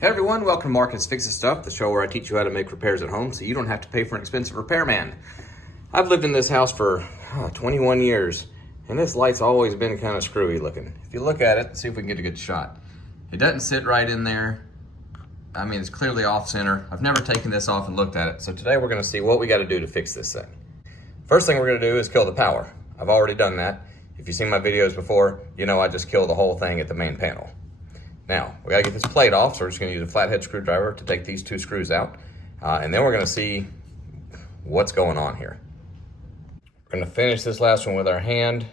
Hey everyone, welcome to Marcus Fixes Stuff, the show where I teach you how to make repairs at home so you don't have to pay for an expensive repairman. I've lived in this house for 21 years, and this light's always been kind of screwy looking. If you look at it, see if we can get a good shot. It doesn't sit right in there. I mean, it's clearly off center. I've never taken this off and looked at it, so today we're gonna see what we gotta do to fix this thing. First thing we're gonna do is kill the power. I've already done that. If you've seen my videos before, you know I just kill the whole thing at the main panel. Now, we gotta get this plate off, so we're just gonna use a flathead screwdriver to take these two screws out, and then we're gonna see what's going on here. We're gonna finish this last one with our hand,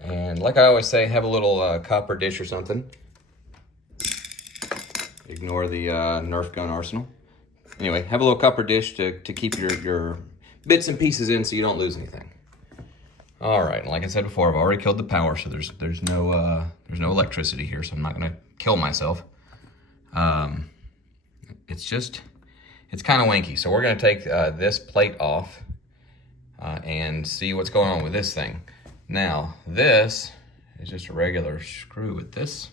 and like I always say, have a little cup or dish or something. Ignore the Nerf gun arsenal. Anyway, have a little cup or dish to keep your bits and pieces in so you don't lose anything. All right, and like I said before, I've already killed the power, so there's no electricity here, so I'm not gonna kill myself. It's kind of wanky, so we're gonna take this plate off and see what's going on with this thing. Now, this is just a regular screw with this.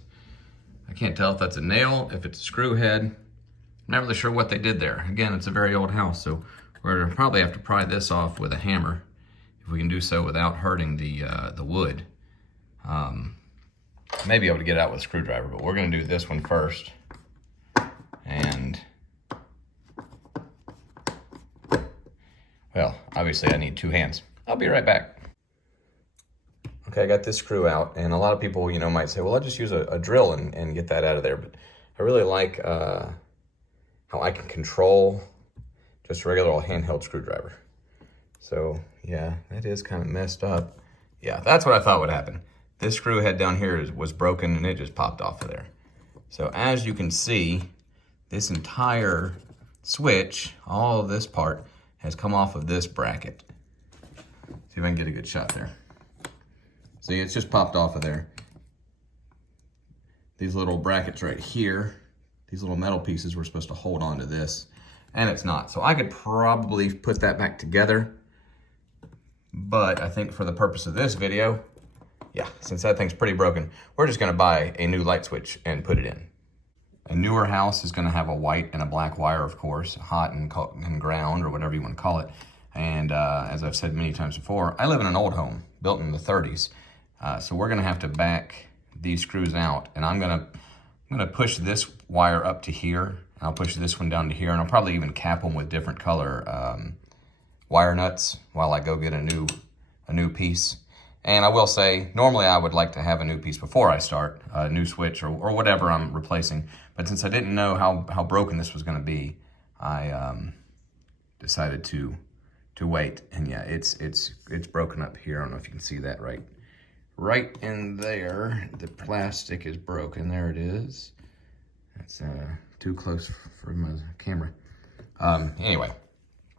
I can't tell if that's a nail, if it's a screw head. I'm not really sure what they did there. Again, it's a very old house, so we're gonna probably have to pry this off with a hammer. If we can do so without hurting the wood. May be able to get it out with a screwdriver, but we're gonna do this one first. And, well, obviously I need two hands. I'll be right back. Okay, I got this screw out, and a lot of people, might say, well, I'll just use a drill and get that out of there, but I really like how I can control just a regular old handheld screwdriver. So yeah, that is kind of messed up. Yeah, that's what I thought would happen. This screw head down here was broken and it just popped off of there. So as you can see, this entire switch, all of this part, has come off of this bracket. See if I can get a good shot there. See, it's just popped off of there. These little brackets right here, these little metal pieces were supposed to hold on to this, and it's not. So I could probably put that back together. But I think for the purpose of this video, yeah, since that thing's pretty broken, we're just gonna buy a new light switch and put it in. A newer house is gonna have a white and a black wire, of course, hot and ground, or whatever you wanna call it. And as I've said many times before, I live in an old home, built in the 30s. So we're gonna have to back these screws out, and I'm gonna push this wire up to here, and I'll push this one down to here, and I'll probably even cap them with different color wire nuts while I go get a new piece. And I will say, normally I would like to have a new piece before I start, a new switch or whatever I'm replacing. But since I didn't know how broken this was gonna be, I decided to wait. And yeah, it's broken up here. I don't know if you can see that right in there. The plastic is broken. There it is. That's too close for my camera. Anyway.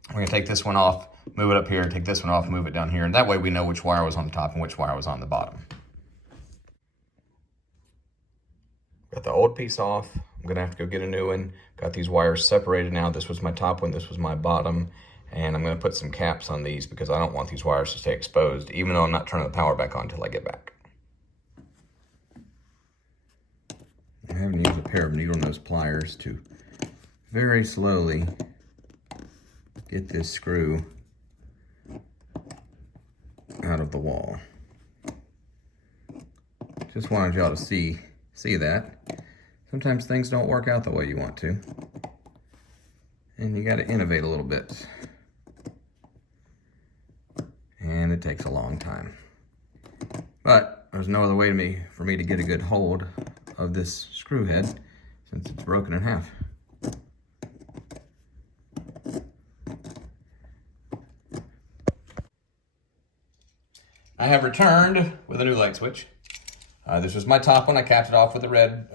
We're gonna take this one off, move it up here, take this one off, move it down here, and that way we know which wire was on the top and which wire was on the bottom. Got the old piece off. I'm gonna have to go get a new one. Got these wires separated now. This was my top one, this was my bottom, and I'm gonna put some caps on these because I don't want these wires to stay exposed, even though I'm not turning the power back on until I get back. I'm having to use a pair of needle nose pliers to very slowly get this screw out of the wall. Just wanted y'all to see that. Sometimes things don't work out the way you want to, and you got to innovate a little bit. And it takes a long time. But there's no other way for me to get a good hold of this screw head since it's broken in half. I have returned with a new light switch. This was my top one. I capped it off with a red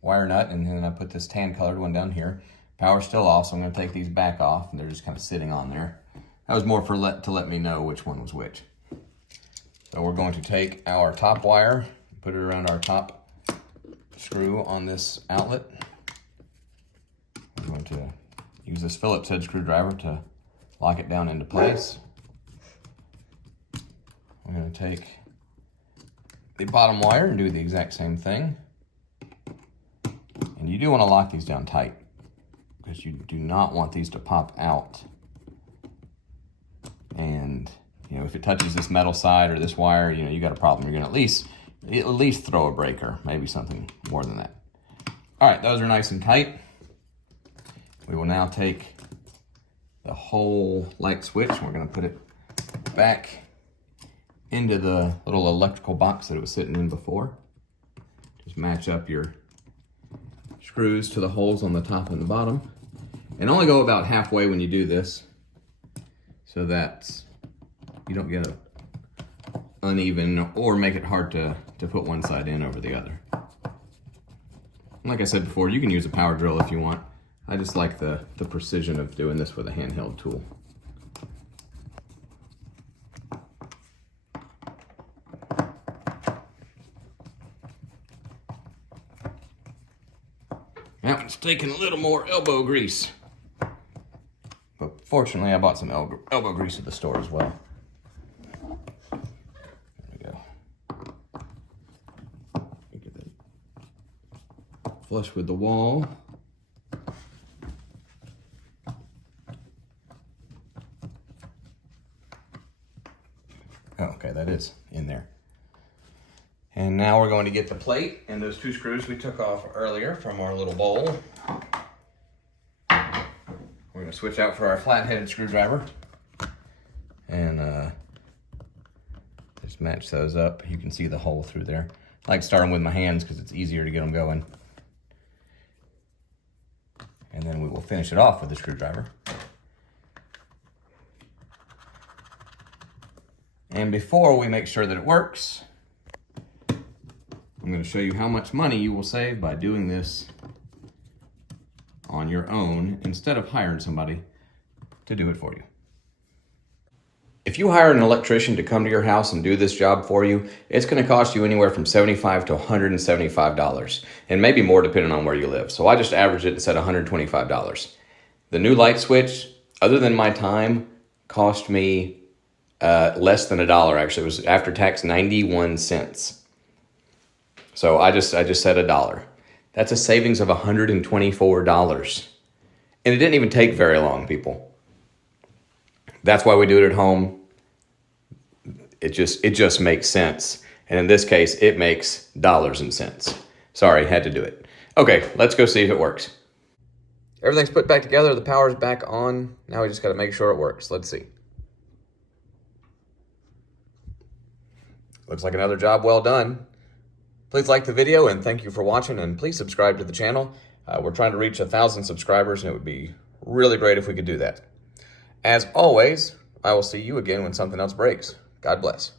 wire nut, and then I put this tan colored one down here. Power's still off, so I'm gonna take these back off, and they're just kind of sitting on there. That was more to let me know which one was which. So we're going to take our top wire, put it around our top screw on this outlet. I'm going to use this Phillips head screwdriver to lock it down into place. I'm going to take the bottom wire and do the exact same thing. And you do want to lock these down tight because you do not want these to pop out. And, you know, if it touches this metal side or this wire, you know, you got a problem. You're going to at least throw a breaker, maybe something more than that. All right, those are nice and tight. We will now take the whole light switch and we're going to put it back into the little electrical box that it was sitting in before. Just match up your screws to the holes on the top and the bottom. And only go about halfway when you do this so that you don't get uneven or make it hard to put one side in over the other. Like I said before, you can use a power drill if you want. I just like the precision of doing this with a handheld tool. That one's taking a little more elbow grease. But fortunately, I bought some elbow grease at the store as well. There we go. Get that flush with the wall. Oh, okay, that is in there. And now we're going to get the plate and those two screws we took off earlier from our little bowl. We're going to switch out for our flat-headed screwdriver and just match those up. You can see the hole through there. I like starting with my hands because it's easier to get them going. And then we will finish it off with the screwdriver. And before we make sure that it works, I'm going to show you how much money you will save by doing this on your own instead of hiring somebody to do it for you. If you hire an electrician to come to your house and do this job for you, it's going to cost you anywhere from $75 to $175, and maybe more depending on where you live. So I just averaged it and said $125. The new light switch, other than my time, cost me less than $1. Actually, it was after tax 91 cents. So I just said $1. That's a savings of $124. And it didn't even take very long, people. That's why we do it at home. It just makes sense. And in this case, it makes dollars and cents. Sorry, had to do it. Okay, let's go see if it works. Everything's put back together. The power's back on. Now we just got to make sure it works. Let's see. Looks like another job well done. Please like the video and thank you for watching, and please subscribe to the channel. We're trying to reach 1,000 subscribers and it would be really great if we could do that. As always, I will see you again when something else breaks. God bless.